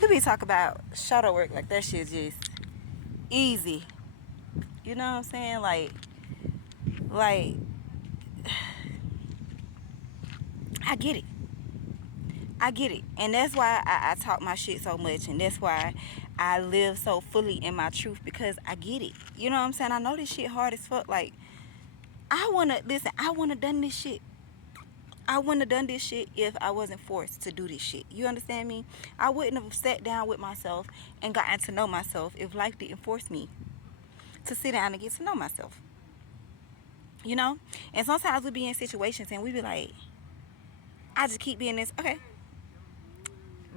We be talking about shadow work like that shit just easy. You know what I'm saying? Like I get it. I get it. And that's why I talk my shit so much. And that's why I live so fully in my truth, because I get it. You know what I'm saying? I know this shit hard as fuck. Like, I wanna done this shit. I wouldn't have done this shit if I wasn't forced to do this shit. You understand me? I wouldn't have sat down with myself and gotten to know myself if life didn't force me to sit down and get to know myself. You know? And sometimes we be in situations and we be like, I just keep being this. Okay,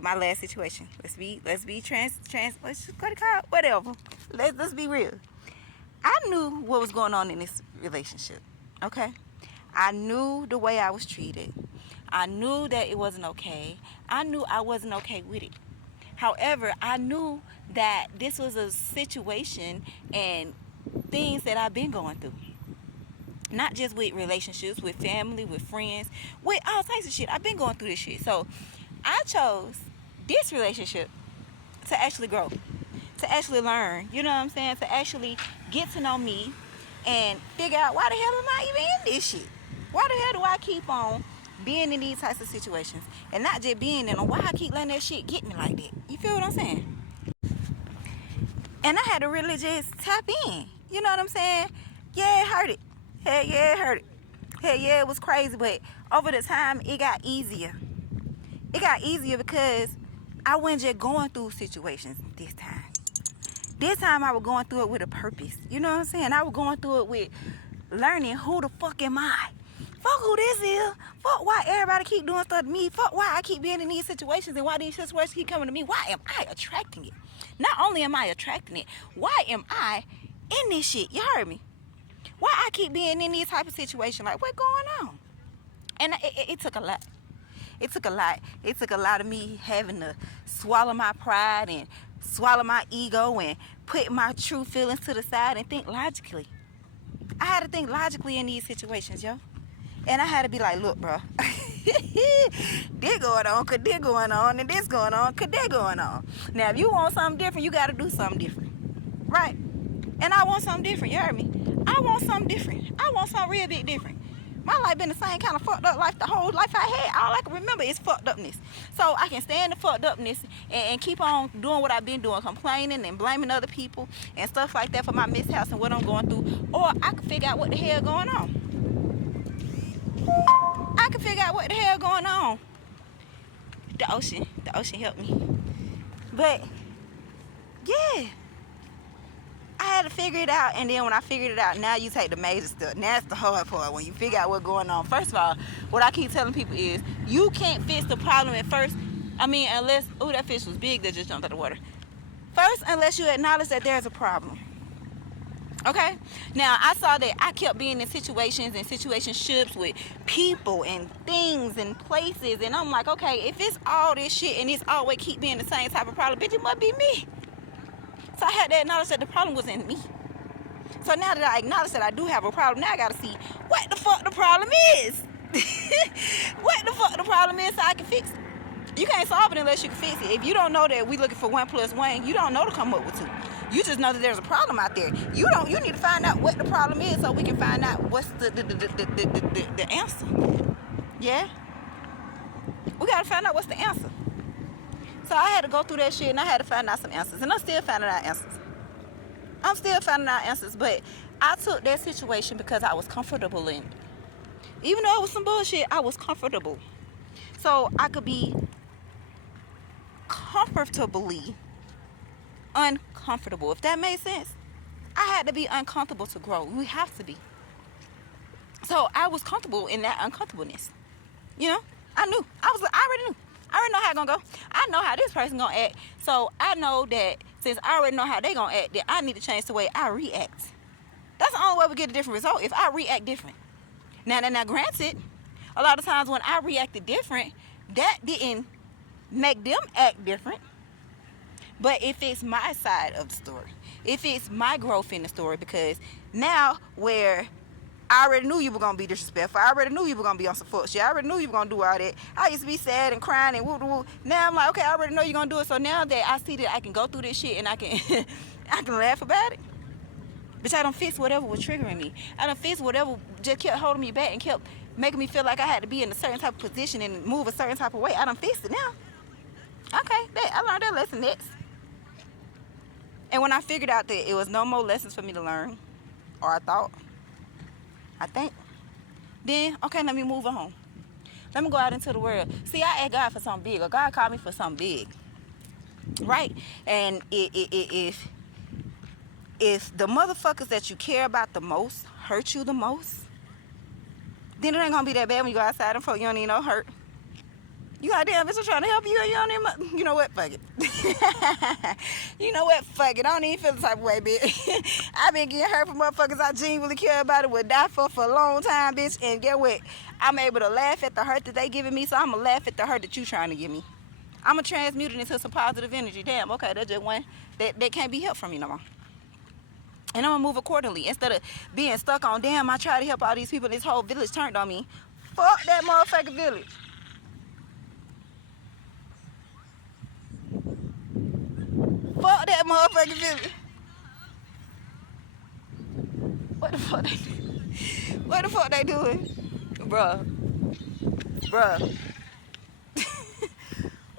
my last situation. Let's be let's just go to call, whatever. Let's be real. I knew what was going on in this relationship. Okay? I knew the way I was treated. I knew that it wasn't okay. I knew I wasn't okay with it. However, I knew that this was a situation and things that I've been going through. Not just with relationships, with family, with friends, with all types of shit. I've been going through this shit. So I chose this relationship to actually grow, to actually learn, you know what I'm saying? To actually get to know me and figure out why the hell am I even in this shit? Why the hell do I keep on being in these types of situations? And not just being in them, why I keep letting that shit get me like that? You feel what I'm saying? And I had to really just tap in. You know what I'm saying? Yeah, it hurt it. Hell yeah, it hurt it. Hell yeah, it was crazy. But over the time, it got easier. It got easier because I wasn't just going through situations this time. This time I was going through it with a purpose. You know what I'm saying? I was going through it with learning who the fuck am I? Fuck who this is. Fuck why everybody keep doing stuff to me. Fuck why I keep being in these situations and why these situations keep coming to me. Why am I attracting it? Not only am I attracting it, why am I in this shit? You heard me? Why I keep being in these type of situations? Like, what's going on? And it took a lot. It took a lot. It took a lot of me having to swallow my pride and swallow my ego and put my true feelings to the side and think logically. I had to think logically in these situations, yo. And I had to be like, look, bro, this going on, cause this going on, and this going on, cause that going on. Now, if you want something different, you got to do something different, right? And I want something different, you heard me? I want something different. I want something real big different. My life been the same kind of fucked up life the whole life I had. All I can remember is fucked upness. So I can stay in the fucked upness and keep on doing what I've been doing, complaining and blaming other people and stuff like that for my mishaps and what I'm going through. Or I can figure out what the hell going on. I can figure out what the hell going on. The ocean helped me. But yeah, I had to figure it out. And then when I figured it out, now you take the major step. Now that's the hard part, when you figure out what's going on. First of all, what I keep telling people is you can't fix the problem at first. I mean, unless, oh, that fish was big that just jumped out of the water. First, unless you acknowledge that there's a problem. Okay? Now, I saw that I kept being in situations and situationships with people and things and places. And I'm like, okay, if it's all this shit and it's always keep being the same type of problem, bitch, it must be me. So I had to acknowledge that the problem was in me. So now that I acknowledge that I do have a problem, now I got to see what the fuck the problem is. What the fuck the problem is so I can fix it. You can't solve it unless you can fix it. If you don't know that we looking for 1 + 1, you don't know to come up with 2. You just know that there's a problem out there. You need to find out what the problem is so we can find out what's the answer. Yeah? We gotta find out what's the answer. So I had to go through that shit and I had to find out some answers. And I'm still finding out answers. But I took that situation because I was comfortable in it. Even though it was some bullshit, I was comfortable. So I could be comfortably uncomfortable, if that made sense. I had to be uncomfortable to grow. We have to be. So I was comfortable in that uncomfortableness. You know, I already knew. I already know how it's gonna go. I know how this person gonna act. So I know that since I already know how they gonna act, that I need to change the way I react. That's the only way we get a different result, if I react different. Now, granted, a lot of times when I reacted different, that didn't make them act different. But if it's my side of the story, if it's my growth in the story, because now where I already knew you were gonna be disrespectful. I already knew you were gonna be on some fuck shit. I already knew you were gonna do all that. I used to be sad and crying and woo woo. Now I'm like, okay, I already know you're gonna do it. So now that I see that I can go through this shit and I can I can laugh about it. Bitch, I done fixed whatever was triggering me. I done fixed whatever just kept holding me back and kept making me feel like I had to be in a certain type of position and move a certain type of way. I done fixed it now. Okay, I learned that lesson next. And when I figured out that it was no more lessons for me to learn, or I think, then, okay, let me move on. Let me go out into the world. See, I asked God for something big, or God called me for something big, right? And if the motherfuckers that you care about the most hurt you the most, then it ain't gonna be that bad when you go outside and folk you don't need no hurt. You like, damn, bitch, I'm trying to help you and you don't even, you know what, fuck it. You know what, fuck it. I don't even feel the type of way, bitch. I've been getting hurt from motherfuckers I genuinely care about it, would die for a long time, bitch. And get what? I'm able to laugh at the hurt that they giving me, so I'm gonna laugh at the hurt that you trying to give me. I'm gonna transmute it into some positive energy. Damn, okay, that's just one that can't be helped from me no more. And I'm gonna move accordingly. Instead of being stuck on, damn, I tried to help all these people, this whole village turned on me. Fuck that motherfucking village. Fuck that motherfucking village. What the fuck they doing? What the fuck they doing? Bruh.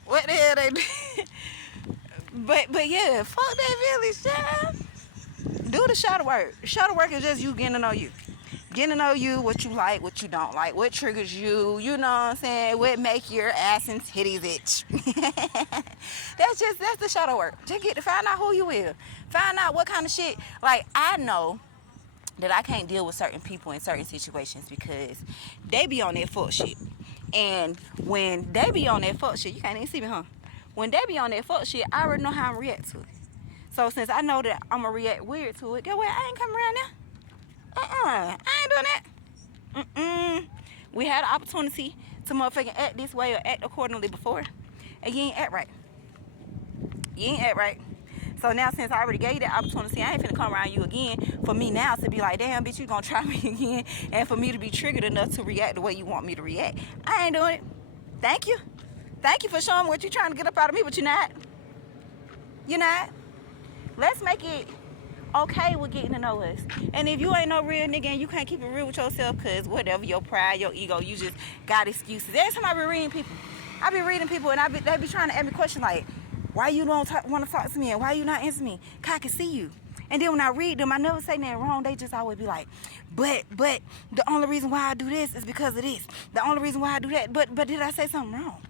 What the hell they doing? But yeah, fuck that village, child. Do the shadow work. Shadow work is just you getting to know you. Getting to know you, what you like, what you don't like, what triggers you, you know what I'm saying, what make your ass and titties itch. That's the shadow work. Just get to find out who you is. Find out what kind of shit. Like, I know that I can't deal with certain people in certain situations because they be on that fuck shit. And when they be on that fuck shit, you can't even see me, huh? When they be on that fuck shit, I already know how I'm react to it. So since I know that I'm gonna react weird to it, guess what? I ain't coming around now. I ain't doing that. We had an opportunity to motherfucking act this way or act accordingly before, and you ain't act right. You ain't act right. So now since I already gave you that opportunity, I ain't finna come around you again for me now to be like, damn, bitch, you gonna try me again, and for me to be triggered enough to react the way you want me to react. I ain't doing it. Thank you. Thank you for showing me what you're trying to get up out of me, but you're not. You're not. Let's make it okay with getting to know us. And if you ain't no real nigga and you can't keep it real with yourself, cause whatever, your pride, your ego, you just got excuses. Every time I be reading people, and they be trying to ask me questions like, why you don't want to talk to me, and why you not answer me? Cause I can see you. And then when I read them, I never say nothing wrong. They just always be like, but the only reason why I do this is because of this. The only reason why I do that, but did I say something wrong?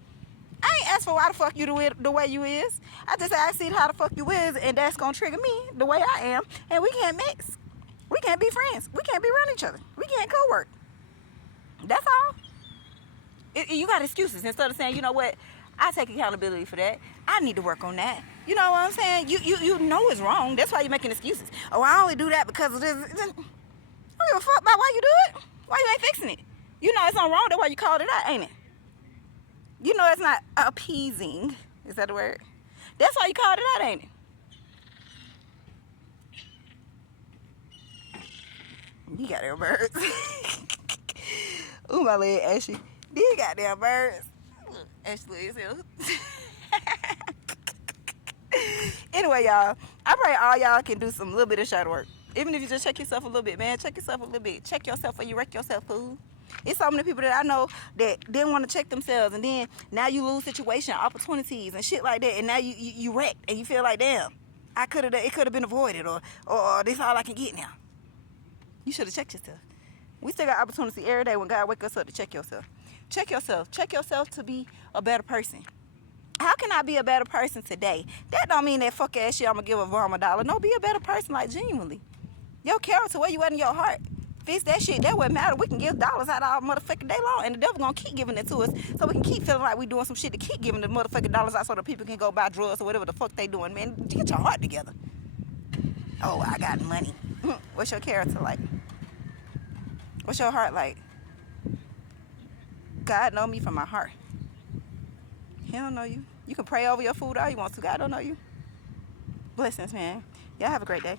I ain't asked for why the fuck you the way you is. I just say I see how the fuck you is, and that's gonna trigger me the way I am, and we can't mix. We can't be friends. We can't be around each other. We can't co-work. That's all. You got excuses instead of saying, you know what, I take accountability for that. I need to work on that. You know what I'm saying? You know it's wrong. That's why you're making excuses. Oh, I only do that because of this. I don't give a fuck about why you do it. Why you ain't fixing it? You know it's not wrong. That's why you called it out, ain't it? You know it's not appeasing. Is that the word? That's why you called it out, ain't it? You goddamn birds. Ooh, my leg, Ashley. These goddamn birds. Ashley is here. Anyway, y'all, I pray all y'all can do some little bit of shadow work. Even if you just check yourself a little bit, man. Check yourself a little bit. Check yourself or you wreck yourself, fool. It's so many people that I know that didn't want to check themselves, and then now you lose situation, opportunities, and shit like that, and now you wrecked, and you feel like, damn, it could have been avoided, or this all I can get now. You should have checked yourself. We still got opportunity every day when God wake us up to check yourself. Check yourself. Check yourself to be a better person. How can I be a better person today? That don't mean that fuck ass shit I'm gonna give a Varma $1. No, be a better person, like genuinely. Your character, where you at in your heart. Fix that shit. That wouldn't matter. We can give dollars out all motherfucking day long, and the devil gonna keep giving it to us, so we can keep feeling like we doing some shit to keep giving the motherfucking dollars out, so the people can go buy drugs or whatever the fuck they doing. Man, get your heart together. Oh, I got money. What's your character like? What's your heart like? God know me from my heart. He don't know you. You can pray over your food all you want to. God don't know you. Blessings, man. Y'all have a great day.